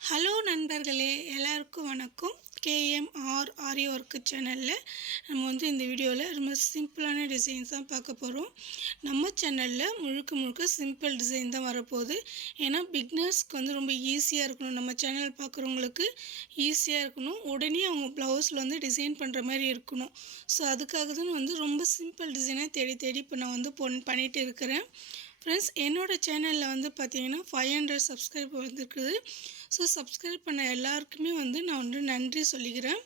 Hello நண்பர்களே, எல்லாருக்கும் வணக்கம். கேஎம்ஆர் ஆரி ஒர்க்கு சேனலில் நம்ம இந்த வீடியோவில் ரொம்ப சிம்பிளான டிசைன்ஸ் தான் பார்க்க போகிறோம். நம்ம சேனலில் முழுக்க சிம்பிள் டிசைன் தான் வரப்போகுது. ஏன்னா பிக்னர்ஸ்க்கு ரொம்ப ஈஸியாக இருக்கணும், நம்ம சேனல் பார்க்குறவங்களுக்கு ஈஸியாக இருக்கணும், உடனே அவங்க ப்ளவுஸில் டிசைன் பண்ணுற மாதிரி இருக்கணும். ஸோ அதுக்காக தான் ரொம்ப சிம்பிள் டிசைனாக தேடி இப்போ நான் பண்ணிகிட்டு இருக்கிறேன். ஃப்ரெண்ட்ஸ், என்னோடய சேனலில் பார்த்தீங்கன்னா 500 சப்ஸ்கிரைபர் வந்துருக்குது. ஸோ சப்ஸ்கிரைப் பண்ண எல்லாருக்குமே நான் நன்றி சொல்லிக்கிறேன்.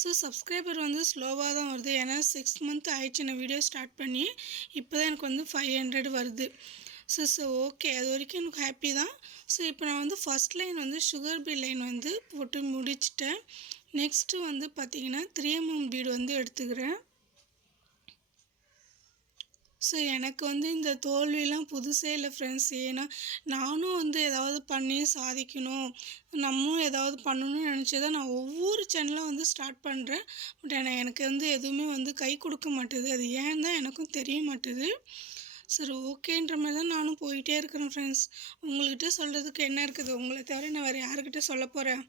ஸோ சப்ஸ்கிரைபர் ஸ்லோவாக தான் வருது. ஏன்னா 6 மந்த் ஆயிடுச்சு நான் வீடியோ ஸ்டார்ட் பண்ணி. இப்போ தான் எனக்கு 500 வருது. ஸோ ஓகே, அது வரைக்கும் எனக்கு ஹாப்பி தான். ஸோ இப்போ நான் first line sugar beat line போட்டு முடிச்சிட்டேன். நெக்ஸ்ட்டு பார்த்திங்கன்னா 3mm பீடு எடுத்துக்கிறேன். ஸோ எனக்கு இந்த தோல்வியெலாம் புதுசே இல்லை ஃப்ரெண்ட்ஸ். ஏன்னா நானும் ஏதாவது பண்ணி சாதிக்கணும், நம்மளும் ஏதாவது பண்ணணும்னு நினச்சி தான் நான் ஒவ்வொரு சேனலும் ஸ்டார்ட் பண்ணுறேன். பட் ஆனால் எனக்கு எதுவுமே கை கொடுக்க மாட்டுது. அது ஏன் தான் எனக்கும் தெரிய மாட்டுது. சரி, ஓகேன்ற மாதிரி தான் நானும் போயிட்டே இருக்கிறேன் ஃப்ரெண்ட்ஸ். உங்கள்கிட்ட சொல்கிறதுக்கு என்ன இருக்குது? உங்களை தவிர நான் வேறு யாருக்கிட்ட சொல்ல போகிறேன்?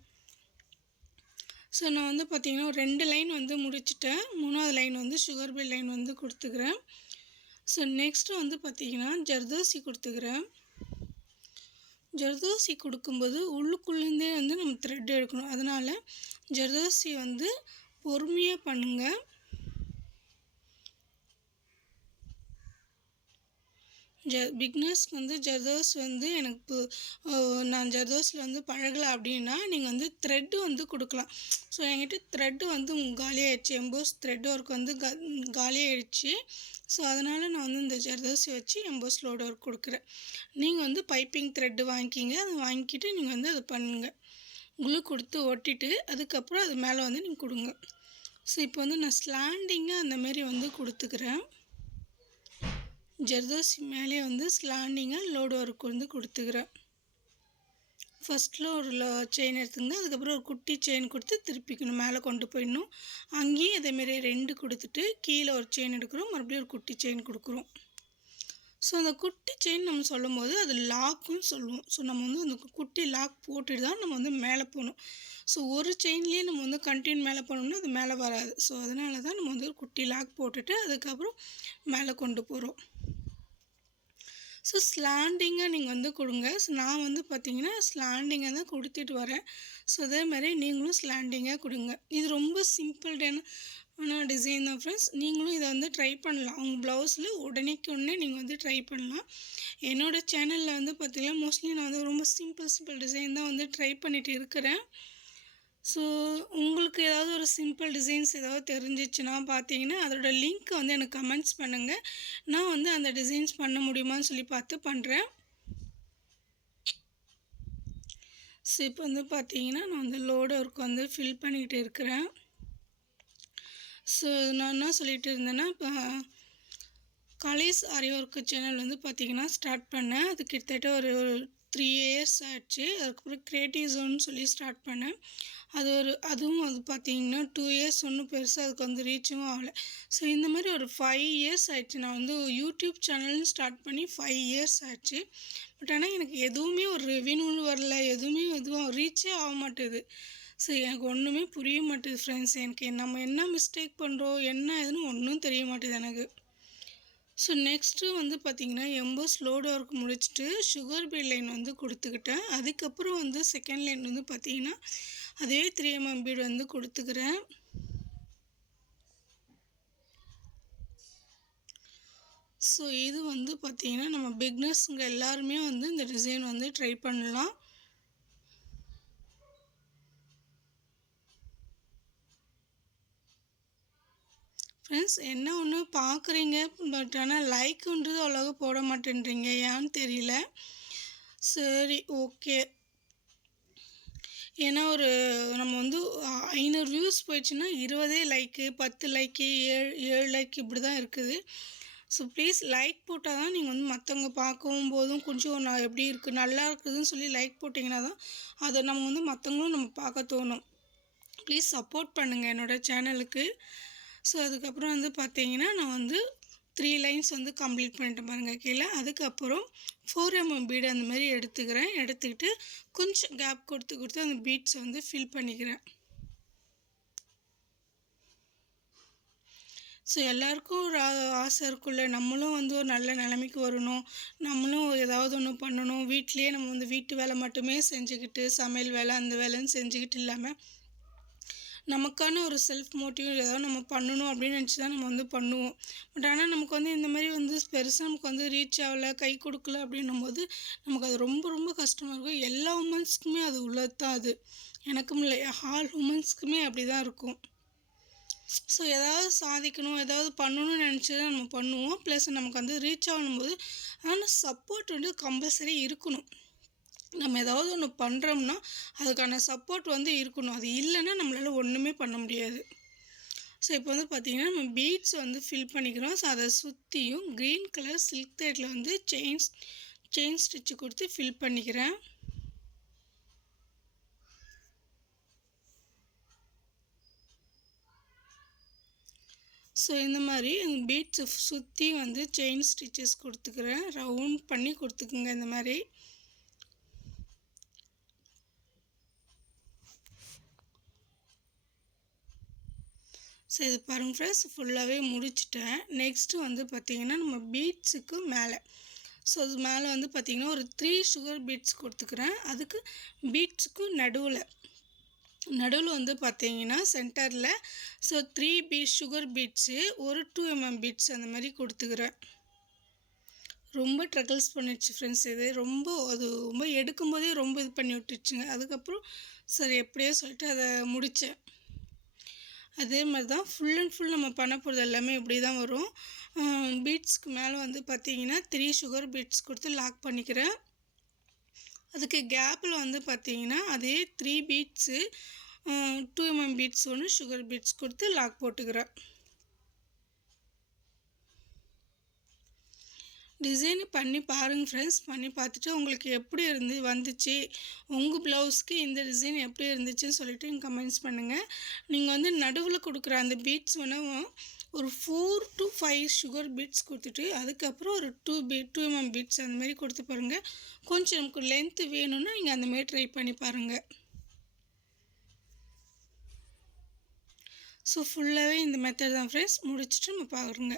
ஸோ நான் பார்த்திங்கன்னா 2 லைன் முடிச்சிட்டேன். 3வது லைன் சுகர் பீட் லைன் கொடுத்துக்கிறேன். ஸோ நெக்ஸ்ட்டு பார்த்திங்கன்னா ஜர்தோசி கொடுத்துக்கிறேன். ஜர்தோசி கொடுக்கும்போது உள்ளுக்குள்ளேருந்தே நம்ம த்ரெட் எடுக்கணும். அதனால் ஜர்தோசி பொறுமையாக பண்ணுங்கள். பிக்னர்ஸ்க்கு ஜர்தோஸ் எனக்கு நான் ஜர்தோஸில் பழகலை அப்படின்னா நீங்கள் த்ரெட்டு கொடுக்கலாம். ஸோ என்கிட்ட த்ரெட்டு காலியாகிடுச்சு, எம்போஸ் த்ரெட் ஒர்க் காலியாகிடுச்சு. ஸோ அதனால் நான் இந்த ஜர்தோசி வச்சு எம்போஸ் லோட் ஒர்க் கொடுக்குறேன். நீங்கள் பைப்பிங் த்ரெட்டு வாங்கிக்கிங்க. அதை வாங்கிக்கிட்டு நீங்கள் அதை பண்ணுங்கள். குளு கொடுத்து ஒட்டிட்டு அதுக்கப்புறம் அது மேலே நீங்கள் கொடுங்க. ஸோ இப்போ நான் ஸ்லாண்டிங்காக அந்தமாரி கொடுத்துக்கிறேன். ஜர்தோசி மேலே ஸ்லாண்டிங்காக லோடு ஒர்க் கொடுத்துக்கிறேன். ஃபஸ்ட்டில் ஒரு செயின் எடுத்துங்க. அதுக்கப்புறம் ஒரு குட்டி செயின் கொடுத்து திருப்பிக்கணும், மேலே கொண்டு போயிடணும். அங்கேயும் இதேமாரி 2 கொடுத்துட்டு கீழே ஒரு செயின் எடுக்கிறோம், மறுபடியும் ஒரு குட்டி செயின் கொடுக்குறோம். ஸோ அந்த குட்டி செயின் நம்ம சொல்லும் போது அது லாக்குன்னு சொல்லுவோம். ஸோ நம்ம அந்த குட்டி லாக் போட்டுட்டு தான் நம்ம மேலே போகணும். ஸோ ஒரு செயின்லேயே நம்ம கண்டினியூ மேலே போனோம்னா அது மேலே வராது. ஸோ அதனால தான் நம்ம ஒரு குட்டி லாக் போட்டுட்டு அதுக்கப்புறம் மேலே கொண்டு போகிறோம். ஸோ ஸ்லாண்டிங்காக நீங்கள் கொடுங்க. ஸோ நான் பார்த்திங்கன்னா ஸ்லாண்டிங்காக தான் கொடுத்துட்டு வரேன். ஸோ அதேமாதிரி நீங்களும் ஸ்லாண்டிங்காக கொடுங்க. இது ரொம்ப சிம்பிள்டான டிசைன் தான் ஃப்ரெண்ட்ஸ். நீங்களும் இதை ட்ரை பண்ணலாம். உங்கள் ப்ளவுஸில் உடனே நீங்கள் ட்ரை பண்ணலாம். என்னோடய சேனலில் பார்த்திங்கன்னா மோஸ்ட்லி நான் ரொம்ப சிம்பிள் டிசைன் தான் ட்ரை பண்ணிகிட்டு இருக்கிறேன். ஸோ உங்களுக்கு ஏதாவது ஒரு சிம்பிள் டிசைன்ஸ் ஏதாவது தெரிஞ்சிச்சுன்னா பார்த்தீங்கன்னா அதோட லிங்க் எனக்கு கமெண்ட்ஸ் பண்ணுங்கள். நான் அந்த டிசைன்ஸ் பண்ண முடியுமான்னு சொல்லி பார்த்து பண்ணுறேன். ஸோ இப்போ பார்த்தீங்கன்னா நான் லோடு ஒர்க் ஃபில் பண்ணிக்கிட்டு இருக்கிறேன். ஸோ நான் என்ன சொல்லிகிட்டு இருந்தேன்னா, இப்போ கலேஸ் ஆரி ஒர்க்கு சேனல் பார்த்திங்கன்னா ஸ்டார்ட் பண்ணேன். அது கிட்டத்தட்ட ஒரு 3 years ஆகிடுச்சு. அதுக்கப்புறம் க்ரியேட்டிவ் ஜோன்னு சொல்லி ஸ்டார்ட் பண்ணேன். அதுவும் பார்த்திங்கன்னா 2 years ஒன்றும் பெருசாக அதுக்கு ரீச்சும் ஆகலை. ஸோ இந்த மாதிரி ஒரு 5 years ஆகிடுச்சு. நான் யூடியூப் சேனல்னு ஸ்டார்ட் பண்ணி 5 years ஆகிடுச்சு. பட் ஆனால் எனக்கு எதுவுமே ஒரு ரெவென்யூ வரல, எதுவும் ரீச்சே ஆக மாட்டேது. ஸோ எனக்கு ஒன்றுமே புரிய மாட்டேது ஃப்ரெண்ட்ஸ். எனக்கு நம்ம என்ன மிஸ்டேக் பண்ணுறோம், என்ன ஏதுன்னு ஒன்றும் தெரிய மாட்டேது எனக்கு. ஸோ நெக்ஸ்ட்டு பார்த்திங்கன்னா எம்போஸ் லோடு ஒர்க் முடிச்சுட்டு சுகர் பீட் லைன் கொடுத்துக்கிட்டேன். அதுக்கப்புறம் செகண்ட் லைன் பார்த்திங்கன்னா அதே 3mm பீடு கொடுத்துக்கிறேன். ஸோ இது பார்த்திங்கன்னா நம்ம பிக்னர்ஸுங்க எல்லாருமே இந்த டிசைன் ட்ரை பண்ணலாம். ஃப்ரெண்ட்ஸ், என்ன ஒன்று பார்க்குறீங்க, பட் ஆனால் லைக்குன்றது அவ்வளோவா போட மாட்டேன்றீங்க, ஏன்னு தெரியல. சரி, ஓகே. ஏன்னா ஒரு நம்ம 500 வியூஸ் போயிடுச்சுன்னா 20 லைக்கு, 10 லைக்கு, 7 லைக் இப்படி தான் இருக்குது. ஸோ ப்ளீஸ் லைக் போட்டால் தான் நீங்கள் மற்றவங்க பார்க்கவும் போதும் கொஞ்சம் நான் எப்படி இருக்குது நல்லா இருக்குதுன்னு சொல்லி லைக் போட்டிங்கன்னா தான் அதை நம்ம மற்றவங்களும் நம்ம பார்க்க தோணும். ப்ளீஸ் சப்போர்ட் பண்ணுங்கள் என்னோடய சேனலுக்கு. ஸோ அதுக்கப்புறம் பார்த்தீங்கன்னா நான் 3 லைன்ஸ் வந்து கம்ப்ளீட் பண்ணிட்டேன் பாருங்கள் கீழே. அதுக்கப்புறம் 4 mm பீடு அந்த மாதிரி எடுத்துக்கிறேன். எடுத்துக்கிட்டு கொஞ்சம் கேப் கொடுத்து அந்த பீட்ஸை வந்து ஃபில் பண்ணிக்கிறேன். ஸோ எல்லாருக்கும் ஒரு ஆசை இருக்குல்ல, நம்மளும் வந்து ஒரு நல்ல நிலைமைக்கு வரணும், நம்மளும் ஏதாவது ஒன்று பண்ணணும். வீட்டிலேயே நம்ம வந்து வீட்டு வேலை மட்டுமே செஞ்சுக்கிட்டு, சமையல் வேலை அந்த வேலைன்னு செஞ்சுக்கிட்டு இல்லாமல் நமக்கான ஒரு செல்ஃப் மோட்டிவ் ஏதாவது நம்ம பண்ணணும் அப்படின்னு நினச்சி தான் நம்ம வந்து பண்ணுவோம். பட் ஆனால் நமக்கு வந்து இந்த மாதிரி வந்து பெருசாக நமக்கு வந்து ரீச் ஆகலை, கை கொடுக்கல அப்படின்னும் போது நமக்கு அது ரொம்ப ரொம்ப கஷ்டமாக இருக்கும். எல்லா உமன்ஸ்க்குமே அது உள்ளது தான். அது எனக்கும் இல்லை, ஆல் உமன்ஸ்க்குமே அப்படி தான் இருக்கும். ஸோ ஏதாவது சாதிக்கணும், ஏதாவது பண்ணணும்னு நினச்சி தான் நம்ம பண்ணுவோம். ப்ளஸ் நமக்கு வந்து ரீச் ஆகும்போது ஆனால் சப்போர்ட் வந்து கம்பல்சரி இருக்கணும். நம்ம ஏதாவது ஒன்று பண்ணுறோம்னா அதுக்கான சப்போர்ட் வந்து இருக்கணும். அது இல்லைன்னா நம்மளால் ஒன்றுமே பண்ண முடியாது. ஸோ இப்போ வந்து பார்த்திங்கன்னா நம்ம பீட்ஸ் வந்து ஃபில் பண்ணிக்கிறோம். ஸோ அதை சுற்றியும் க்ரீன் கலர் சில்க் த்ரெட்டில் வந்து செயின் ஸ்டிச்சு கொடுத்து ஃபில் பண்ணிக்கிறேன். ஸோ இந்த மாதிரி பீட்ஸை சுற்றி வந்து செயின் ஸ்டிச்சஸ் கொடுத்துக்கிறேன். ரவுண்ட் பண்ணி கொடுத்துக்குங்க இந்த மாதிரி. ஸோ இது பாருங்கள் ஃப்ரெண்ட்ஸ், ஃபுல்லாகவே முடிச்சிட்டேன். நெக்ஸ்ட்டு வந்து பார்த்திங்கன்னா நம்ம பீட்ஸுக்கு மேலே, ஸோ அது மேலே வந்து பார்த்திங்கன்னா ஒரு 3 சுகர் பீட்ஸ் கொடுத்துக்கிறேன். அதுக்கு பீட்ஸுக்கு நடுவில் வந்து பார்த்தீங்கன்னா சென்டரில் ஸோ 3 சுகர் பீட்ஸு, ஒரு 2 mm பீட்ஸ் அந்த மாதிரி கொடுத்துக்கிறேன். ரொம்ப ட்ரகிள்ஸ் பண்ணிடுச்சு ஃப்ரெண்ட்ஸ். இது அது ரொம்ப எடுக்கும்போதே ரொம்ப இது பண்ணி விட்டுருச்சுங்க. அதுக்கப்புறம் சரி எப்படியோ சொல்லிட்டு அதை முடித்தேன். அதே மாதிரி தான் ஃபுல் அண்ட் ஃபுல் நம்ம பண்ண போகிறது எல்லாமே இப்படி தான் வரும். பீட்ஸ்க்கு மேலே வந்து பார்த்திங்கன்னா 3 சுகர் பீட்ஸ் கொடுத்து லாக் பண்ணிக்கிறேன். அதுக்கு கேப்பில் வந்து பார்த்திங்கன்னா அதே 3 பீட்ஸு 2 mm பீட்ஸ் ஒன்று சுகர் பீட்ஸ் கொடுத்து லாக் போட்டுக்கிறேன். டிசைன் பண்ணி பாருங்கள் ஃப்ரெண்ட்ஸ். பண்ணி பார்த்துட்டு உங்களுக்கு எப்படி வந்துச்சு, உங்கள் ப்ளவுஸ்க்கு இந்த டிசைன் எப்படி இருந்துச்சுன்னு சொல்லிவிட்டு எனக்கு கமெண்ட்ஸ் பண்ணுங்கள். நீங்கள் வந்து நடுவில் கொடுக்குற அந்த பீட்ஸ் வேணால் ஒரு 4 to 5 சுகர் பீட்ஸ் கொடுத்துட்டு அதுக்கப்புறம் ஒரு 2 mm பீட்ஸ் அந்த மாதிரி கொடுத்து பாருங்கள். கொஞ்சம் நமக்கு லென்த்து வேணும்னா நீங்கள் அந்தமாரி ட்ரை பண்ணி பாருங்கள். ஸோ ஃபுல்லாகவே இந்த மெத்தட் தான் ஃப்ரெண்ட்ஸ். முடிச்சுட்டு நம்ம பாருங்க.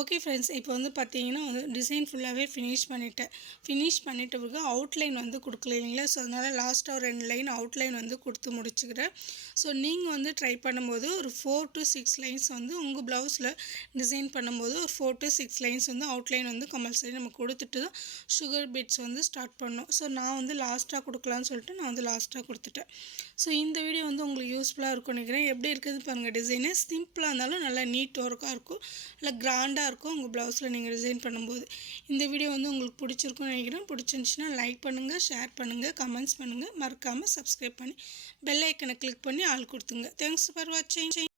ஓகே ஃப்ரெண்ட்ஸ், இப்போ வந்து பார்த்தீங்கன்னா டிசைன் ஃபுல்லாகவே ஃபினிஷ் பண்ணிட்ட பிறகு அவுட்லைன் வந்து கொடுக்கல இல்லைங்களா. ஸோ அதனால் லாஸ்ட்டாக ஒரு 2 லைன் அவுட்லைன் வந்து கொடுத்து முடிச்சுக்கிறேன். ஸோ நீங்கள் வந்து ட்ரை பண்ணும்போது ஒரு 4 to 6 லைன்ஸ் வந்து உங்கள் ப்ளவுஸில் டிசைன் பண்ணும்போது ஒரு 4 to 6 லைன்ஸ் வந்து அவுட்லைன் வந்து கம்பல்சரி நம்ம கொடுத்துட்டு தான் சுகர் பீட்ஸ் வந்து ஸ்டார்ட் பண்ணோம். ஸோ நான் வந்து லாஸ்ட்டாக கொடுக்கலான்னு சொல்லிட்டு நான் வந்து லாஸ்ட்டாக கொடுத்துட்டேன். ஸோ இந்த வீடியோ வந்து உங்களுக்கு யூஸ்ஃபுல்லாக இருக்கும்னு நினைக்கிறேன். எப்படி இருக்குது பாருங்கள். டிசைனு சிம்பிளாக இருந்தாலும் நல்லா நீட் ஒர்க்காக இருக்கும், நல்லா கிராண்டாக நல்லாயிருக்கும் உங்கள் ப்ளவுஸில் நீங்கள் டிசைன் பண்ணும்போது. இந்த வீடியோ வந்து உங்களுக்கு பிடிச்சிருக்கும்னு நினைக்கிறேன். பிடிச்சிருந்துச்சுன்னா லைக் பண்ணுங்கள், ஷேர் பண்ணுங்கள், கமெண்ட்ஸ் பண்ணுங்கள். மறக்காமல் சப்ஸ்கிரைப் பண்ணி பெல் ஐக்கனை கிளிக் பண்ணி ஆல் கொடுத்துங்க. தேங்க்ஸ் ஃபார் வாட்சிங்.